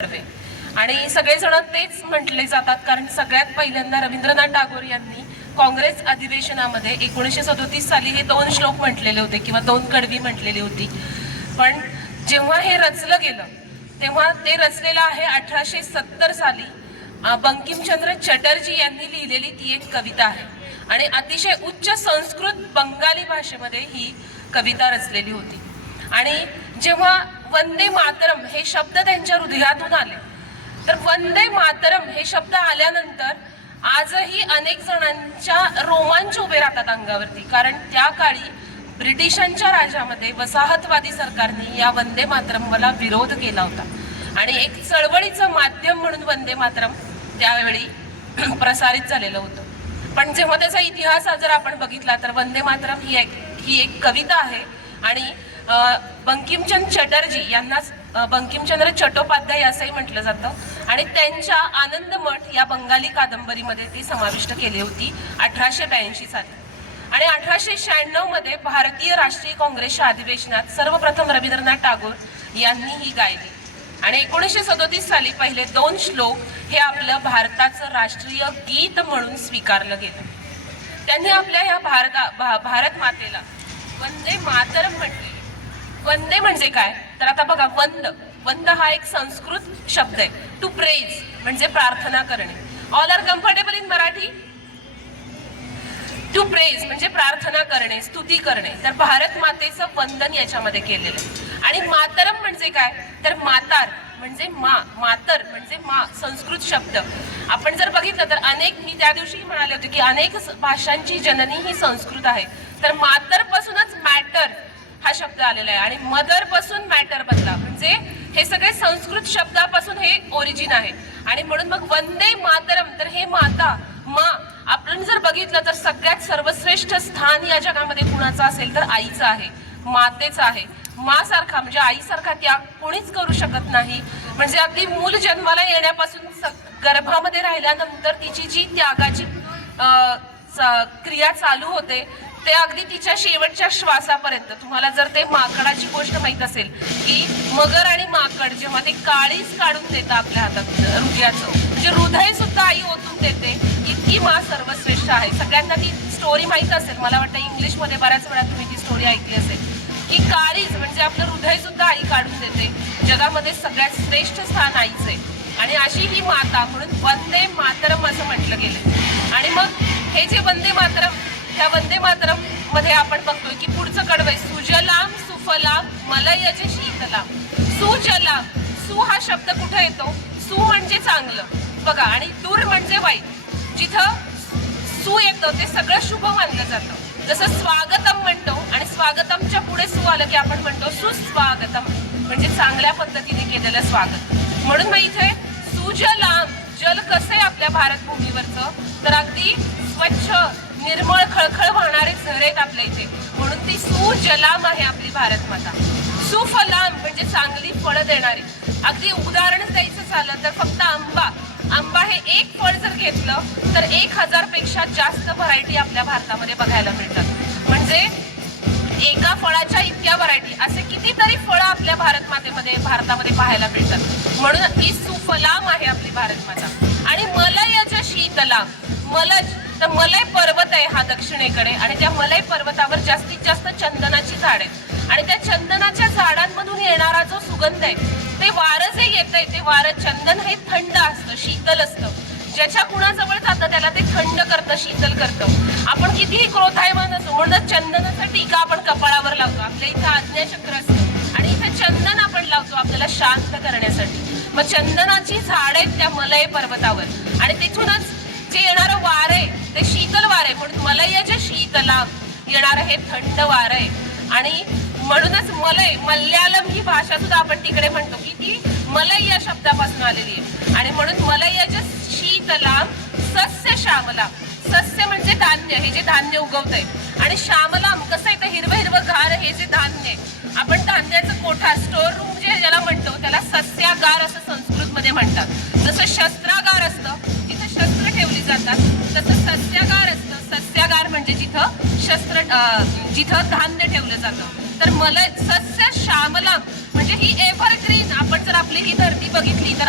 आणि सगळेजण तेच म्हटले जातात, कारण सगळ्यात पहिल्यांदा रवींद्रनाथ टागोर यांनी काँग्रेस अधिवेशनामध्ये 1937 साली हे 2 श्लोक म्हटलेले होते किंवा 2 कडवी म्हटलेली होती. पण जेव्हा हे रचलं गेलं तेव्हा ते रचलेलं आहे 1870 साली. बंकिमचंद्र चटर्जी यांनी लिहिलेली ती एक कविता आहे आणि अतिशय उच्च संस्कृत बंगाली भाषेमध्ये ही कविता रचलेली होती. आणि जेव्हा वंदे मातरम हे शब्द त्यांच्या हृदयातून आले, तर वंदे मातरम हे शब्द आल्यानंतर आजही अनेक जणांच्या रोमांच उभे राहतात अंगावरती, कारण त्या काळी ब्रिटिशांच्या राज्यामध्ये वसाहतवादी सरकारने या वंदे मातरमला विरोध केला होता आणि एक चळवळीचं माध्यम म्हणून वंदे मातरम त्यावेळी प्रसारित झालेलं होतं. पण जेव्हा त्याचा इतिहास जर आपण बघितला तर वंदे मातरम ही एक कविता आहे आणि बंकिमचंद चटर्जी यांनाच बंकिमचंद्र चट्टोपाध्याय असंही म्हटलं जातं आणि त्यांच्या आनंद मठ या बंगाली कादंबरीमध्ये ती समाविष्ट केली होती 1882 साली. आणि 1896 मध्ये भारतीय राष्ट्रीय काँग्रेसच्या अधिवेशनात सर्वप्रथम रवींद्रनाथ टागोर यांनी ही गायली आणि 1937 साली पहिले 2 श्लोक हे आपलं भारताचं राष्ट्रीय गीत म्हणून स्वीकारलं गेलं. त्यांनी आपल्या ह्या भारत मातेला वंदे मातरम म्हटले. वंदे म्हणजे काय, तर आता बघा, वंद हा एक संस्कृत शब्द आहे. टू प्रेज म्हणजे प्रार्थना करणे. All are comfortable in Marathi? To praise म्हणजे प्रार्थना करणे, स्तुती करणे. तर भारत मातेचं वंदन याच्यामध्ये केलेलं आहे. आणि मातरम म्हणजे काय, तर मातार म्हणजे मातर म्हणजे संस्कृत शब्द. आपण जर बघितलं तर मी त्या दिवशी म्हणाले होते की अनेक भाषांची जननी ही संस्कृत आहे. तर मातर पासूनच मॅटर हा शब्द आलेला आहे आणि मदर पासून मॅटर बनला, म्हणजे हे सगळे संस्कृत शब्दापासून हे ओरिजिन आहे. आणि म्हणून मग वंदे मातरम, तर हे माता आपण जर बघितलं तर सगळ्यात सर्वश्रेष्ठ स्थान या जगामध्ये कुणाचं असेल तर आईचं आहे, मातेचं आहे. सारखा म्हणजे आईसारखा त्याग कोणीच करू शकत नाही. म्हणजे अगदी मूल जन्माला येण्यापासून गर्भामध्ये राहिल्यानंतर तिची जी त्यागाची क्रिया चालू होते ते अगदी तिच्या शेवटच्या श्वासापर्यंत. तुम्हाला जर ते माकडाची गोष्ट माहित असेल की मगर आणि माकड जेव्हा ते काळीच काढून देतं आपल्या हातात हृदयाचं, म्हणजे हृदय सुद्धा आई ओतून देते, इतकी सर्वश्रेष्ठ आहे. सगळ्यांना ती स्टोरी माहित असेल, मला वाटतं इंग्लिशमध्ये बऱ्याच वेळा तुम्ही ती स्टोरी ऐकली असेल की काळीच म्हणजे आपलं हृदय सुद्धा आई काढून देते. जगामध्ये सगळ्यात श्रेष्ठ स्थान आईच आहे आणि अशी ही माता, म्हणून वंदे मातरम असं म्हटलं गेलं. आणि मग हे जे वंदे मातरम, ह्या वंदे मातरम मध्ये आपण बघतोय की पुढचं कडवं आहे, सुजलाम सुफलाम मलयज शीतलाम. सुजलाम, सु हा शब्द कुठे येतो, सु म्हणजे चांगलं बघा, आणि दूर म्हणजे वाईट. जिथं सु येतो ते सगळं शुभ मानलं जातं. जसं स्वागतम म्हणतो आणि स्वागतमच्या पुढे सु आलं की आपण म्हणतो सुस्वागतम, म्हणजे चांगल्या पद्धतीने केलेलं स्वागत. म्हणून मग इथे सुजलाम, जल कसं आहे आपल्या भारत भूमीवरचं, तर अगदी स्वच्छ निर्मळ खळखळ वाहणारे झरे आहेत आपल्या इथे, म्हणून ती सुजलाम आहे आपली भारत माता. सुफलाम म्हणजे चांगली फळं देणारी. अगदी उदाहरण द्यायचं झालं तर फक्त आंबा हे एक फळ जर घेतलं तर 1000 पेक्षा जास्त व्हरायटी आपल्या भारतामध्ये बघायला मिळतात. म्हणजे एका फळाच्या इतक्या व्हरायटी, असे कितीतरी फळं आपल्या भारतामध्ये पाहायला मिळतात. म्हणून ही सुफलाम आहे आपली भारत माता. आणि मलयज शीतलाम, मलज तर मलय पर्वत आहे हा दक्षिणेकडे, आणि त्या मलय पर्वतावर जास्तीत जास्त चंदनाची झाड आहेत आणि त्या चंदनाच्या झाडांमधून येणारा जो सुगंध आहे, ते वारं जे येत आहे, ते वारं चंदन हे थंड असतं, शीतल असतं. ज्याच्या कुणाजवळ जातं त्याला ते थंड करतं, शीतल करतं. आपण कितीही क्रोधायमान असो, म्हणून चंदनाचा टीका आपण कपाळावर लावतो. आपल्या इथं आज्ञाचक्र असतं आणि इथे चंदन आपण लावतो आपल्याला शांत करण्यासाठी. मग चंदनाची झाड आहेत त्या मलय पर्वतावर आणि तिथूनच जे येणारं वार आहे ते शीतल वार आहे, म्हणून मलयज शीतलाम, येणारं हे थंड वार आहे. आणि म्हणूनच मल्याळम ही भाषा सुद्धा आपण तिकडे म्हणतो की ती मलय या शब्दापासून आलेली आहे. आणि म्हणून मलयज शीतलाम सस्य श्यामलाम. सस्य म्हणजे धान्य, हे जे धान्य उगवत आहे, आणि श्यामलाम कसं आहे, तर हिरवं हिरवं घार हे जे धान्य आहे. आपण धान्याचं कोठा, स्टोर रूम जे ज्याला म्हणतो त्याला सस्यागार असं संस्कृतमध्ये म्हणतात. जसं शस्त्रागार असतं जिथं शस्त्र ठेवली जातात, तसं सस्यागार असतं. सस्यागार म्हणजे जिथं धान्य ठेवलं जातं. तर सस्य श्यामलाम म्हणजे ही एव्हरग्रीन. आपण जर आपली ही धरती बघितली तर